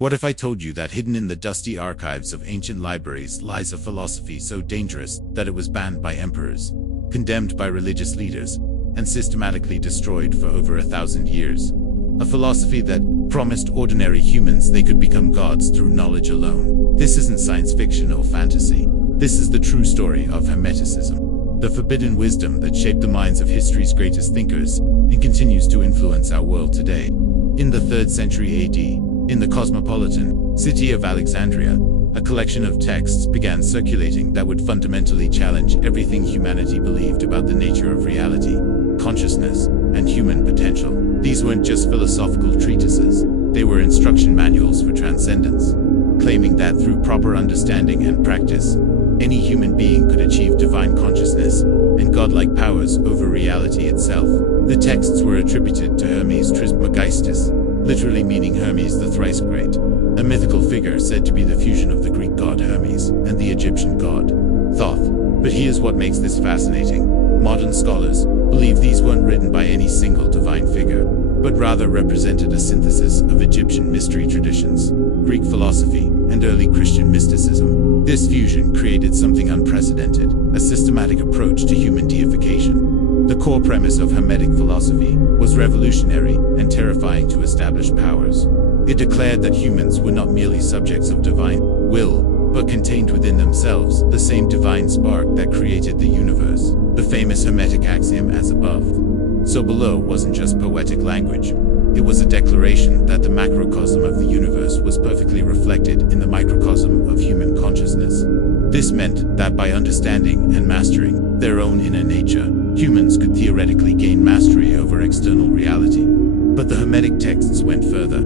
What if I told you that hidden in the dusty archives of ancient libraries lies a philosophy so dangerous that it was banned by emperors, condemned by religious leaders, and systematically destroyed for over 1,000 years? A philosophy that promised ordinary humans they could become gods through knowledge alone. This isn't science fiction or fantasy. This is the true story of Hermeticism, the forbidden wisdom that shaped the minds of history's greatest thinkers and continues to influence our world today. In the 3rd century AD, in the cosmopolitan city of Alexandria, a collection of texts began circulating that would fundamentally challenge everything humanity believed about the nature of reality, consciousness, and human potential. These weren't just philosophical treatises, they were instruction manuals for transcendence, claiming that through proper understanding and practice, any human being could achieve divine consciousness and godlike powers over reality itself. The texts were attributed to Hermes Trismegistus, literally meaning Hermes the thrice great, a mythical figure said to be the fusion of the Greek god Hermes and the Egyptian god Thoth. But here's what makes this fascinating. Modern scholars believe these weren't written by any single divine figure, but rather represented a synthesis of Egyptian mystery traditions, Greek philosophy, and early Christian mysticism. This fusion created something unprecedented, a systematic approach to human deification. The core premise of Hermetic philosophy was revolutionary and terrifying to established powers. It declared that humans were not merely subjects of divine will, but contained within themselves the same divine spark that created the universe. The famous Hermetic axiom "as above, so below" wasn't just poetic language. It was a declaration that the macrocosm of the universe was perfectly reflected in the microcosm of human consciousness. This meant that by understanding and mastering their own inner nature, humans could theoretically gain mastery over external reality. But the Hermetic texts went further.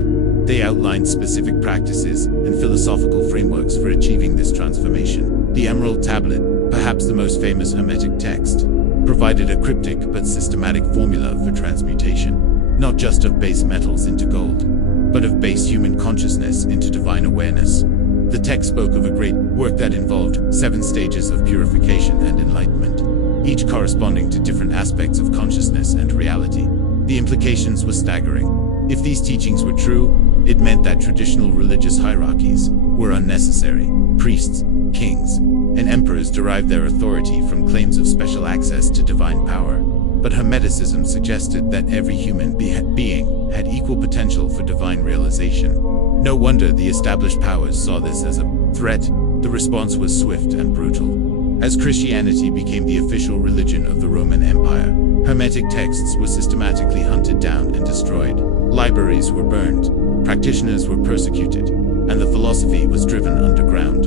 They outlined specific practices and philosophical frameworks for achieving this transformation. The Emerald Tablet, perhaps the most famous Hermetic text, provided a cryptic but systematic formula for transmutation, not just of base metals into gold, but of base human consciousness into divine awareness. The text spoke of a great work that involved 7 stages of purification and enlightenment, each corresponding to different aspects of consciousness and reality. The implications were staggering. If these teachings were true, it meant that traditional religious hierarchies were unnecessary. Priests, kings, and emperors derived their authority from claims of special access to divine power. But Hermeticism suggested that every human being had equal potential for divine realization. No wonder the established powers saw this as a threat. The response was swift and brutal. As Christianity became the official religion of the Roman Empire, Hermetic texts were systematically hunted down and destroyed. Libraries were burned, practitioners were persecuted, and the philosophy was driven underground.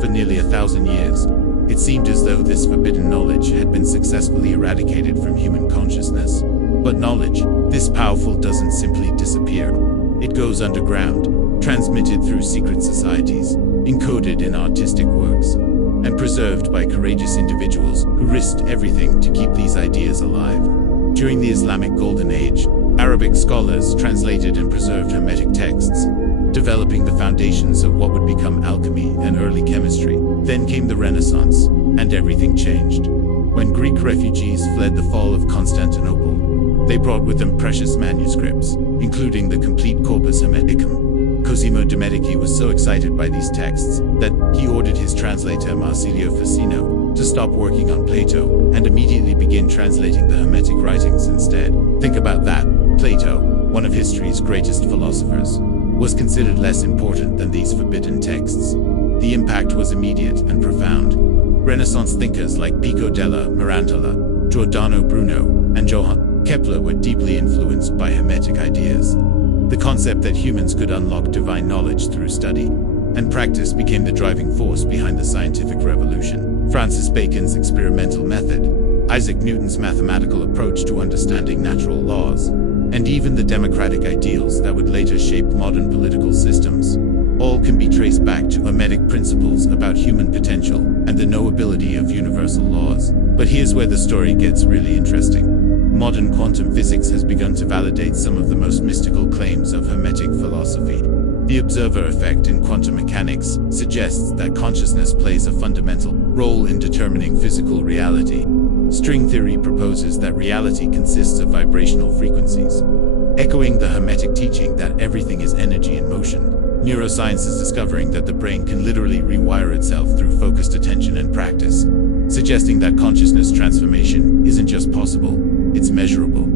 For nearly 1,000 years, it seemed as though this forbidden knowledge had been successfully eradicated from human consciousness. But knowledge, this powerful, doesn't simply disappear. It goes underground, transmitted through secret societies, encoded in artistic works, and preserved by courageous individuals who risked everything to keep these ideas alive. During the Islamic Golden Age, Arabic scholars translated and preserved Hermetic texts, developing the foundations of what would become alchemy and early chemistry. Then came the Renaissance, and everything changed. When Greek refugees fled the fall of Constantinople, they brought with them precious manuscripts, including the complete Corpus Hermeticum. Cosimo de' Medici was so excited by these texts that he ordered his translator Marsilio Ficino to stop working on Plato and immediately begin translating the Hermetic writings instead. Think about that. Plato, one of history's greatest philosophers, was considered less important than these forbidden texts. The impact was immediate and profound. Renaissance thinkers like Pico della Mirandola, Giordano Bruno, and Johann Kepler were deeply influenced by Hermetic ideas. The concept that humans could unlock divine knowledge through study and practice became the driving force behind the scientific revolution. Francis Bacon's experimental method, Isaac Newton's mathematical approach to understanding natural laws, and even the democratic ideals that would later shape modern political systems, all can be traced back to Hermetic principles about human potential and the knowability of universal laws. But here's where the story gets really interesting. Modern quantum physics has begun to validate some of the most mystical claims of Hermetic philosophy. The observer effect in quantum mechanics suggests that consciousness plays a fundamental role in determining physical reality. String theory proposes that reality consists of vibrational frequencies, echoing the Hermetic teaching that everything is energy in motion. Neuroscience is discovering that the brain can literally rewire itself through focused attention and practice, suggesting that consciousness transformation isn't just possible, it's measurable.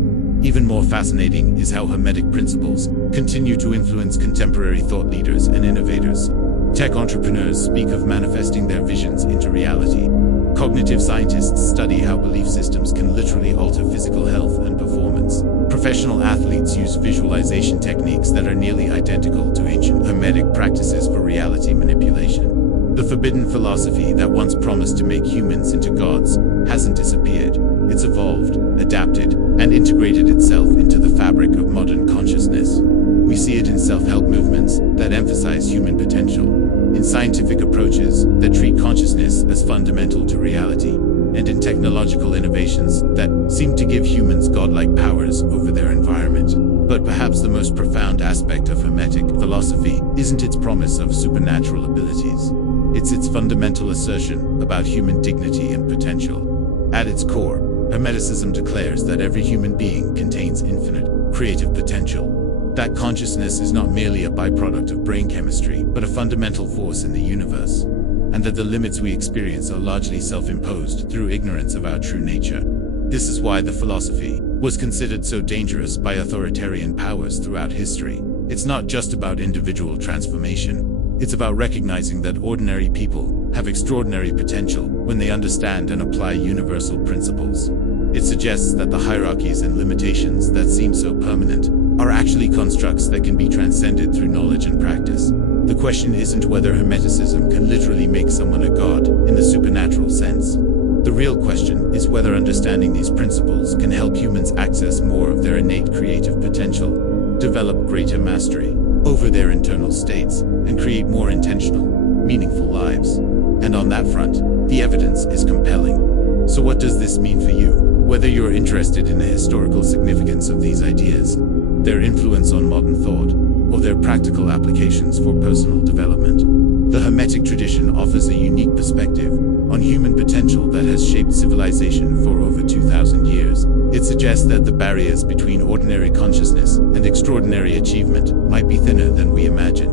Even more fascinating is how Hermetic principles continue to influence contemporary thought leaders and innovators. Tech entrepreneurs speak of manifesting their visions into reality. Cognitive scientists study how belief systems can literally alter physical health and performance. Professional athletes use visualization techniques that are nearly identical to ancient Hermetic practices for reality manipulation. The forbidden philosophy that once promised to make humans into gods hasn't disappeared. It's evolved, adapted, and integrated itself into the fabric of modern consciousness. We see it in self-help movements that emphasize human potential, in scientific approaches that treat consciousness as fundamental to reality, and in technological innovations that seem to give humans godlike powers over their environment. But perhaps the most profound aspect of Hermetic philosophy isn't its promise of supernatural abilities. It's its fundamental assertion about human dignity and potential. At its core, Hermeticism declares that every human being contains infinite creative potential, that consciousness is not merely a byproduct of brain chemistry, but a fundamental force in the universe, and that the limits we experience are largely self-imposed through ignorance of our true nature. This is why the philosophy was considered so dangerous by authoritarian powers throughout history. It's not just about individual transformation, it's about recognizing that ordinary people have extraordinary potential when they understand and apply universal principles. It suggests that the hierarchies and limitations that seem so permanent are actually constructs that can be transcended through knowledge and practice. The question isn't whether Hermeticism can literally make someone a god in the supernatural sense. The real question is whether understanding these principles can help humans access more of their innate creative potential, develop greater mastery over their internal states, and create more intentional, meaningful lives. And on that front, the evidence is compelling. So what does this mean for you? Whether you're interested in the historical significance of these ideas, their influence on modern thought, or their practical applications for personal development, the Hermetic tradition offers a unique perspective on human potential that has shaped civilization for over 2,000 years. It suggests that the barriers between ordinary consciousness and extraordinary achievement might be thinner than we imagine,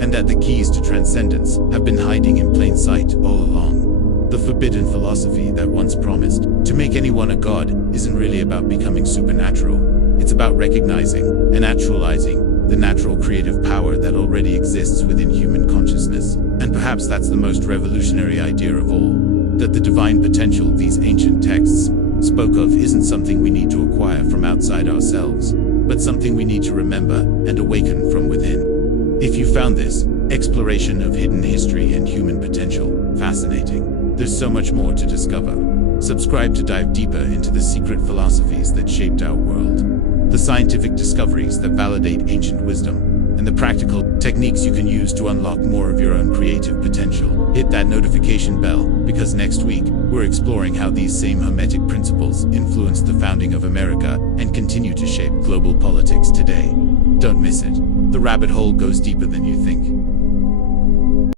and that the keys to transcendence have been hiding in plain sight all along. The forbidden philosophy that once promised to make anyone a god isn't really about becoming supernatural. It's about recognizing and actualizing the natural creative power that already exists within human consciousness. And perhaps that's the most revolutionary idea of all, that the divine potential these ancient texts spoke of isn't something we need to acquire from outside ourselves, but something we need to remember and awaken from within. If you found this exploration of hidden history and human potential fascinating, there's so much more to discover. Subscribe to dive deeper into the secret philosophies that shaped our world, the scientific discoveries that validate ancient wisdom, and the practical techniques you can use to unlock more of your own creative potential. Hit that notification bell, because next week, we're exploring how these same Hermetic principles influenced the founding of America and continue to shape global politics today. Don't miss it. The rabbit hole goes deeper than you think.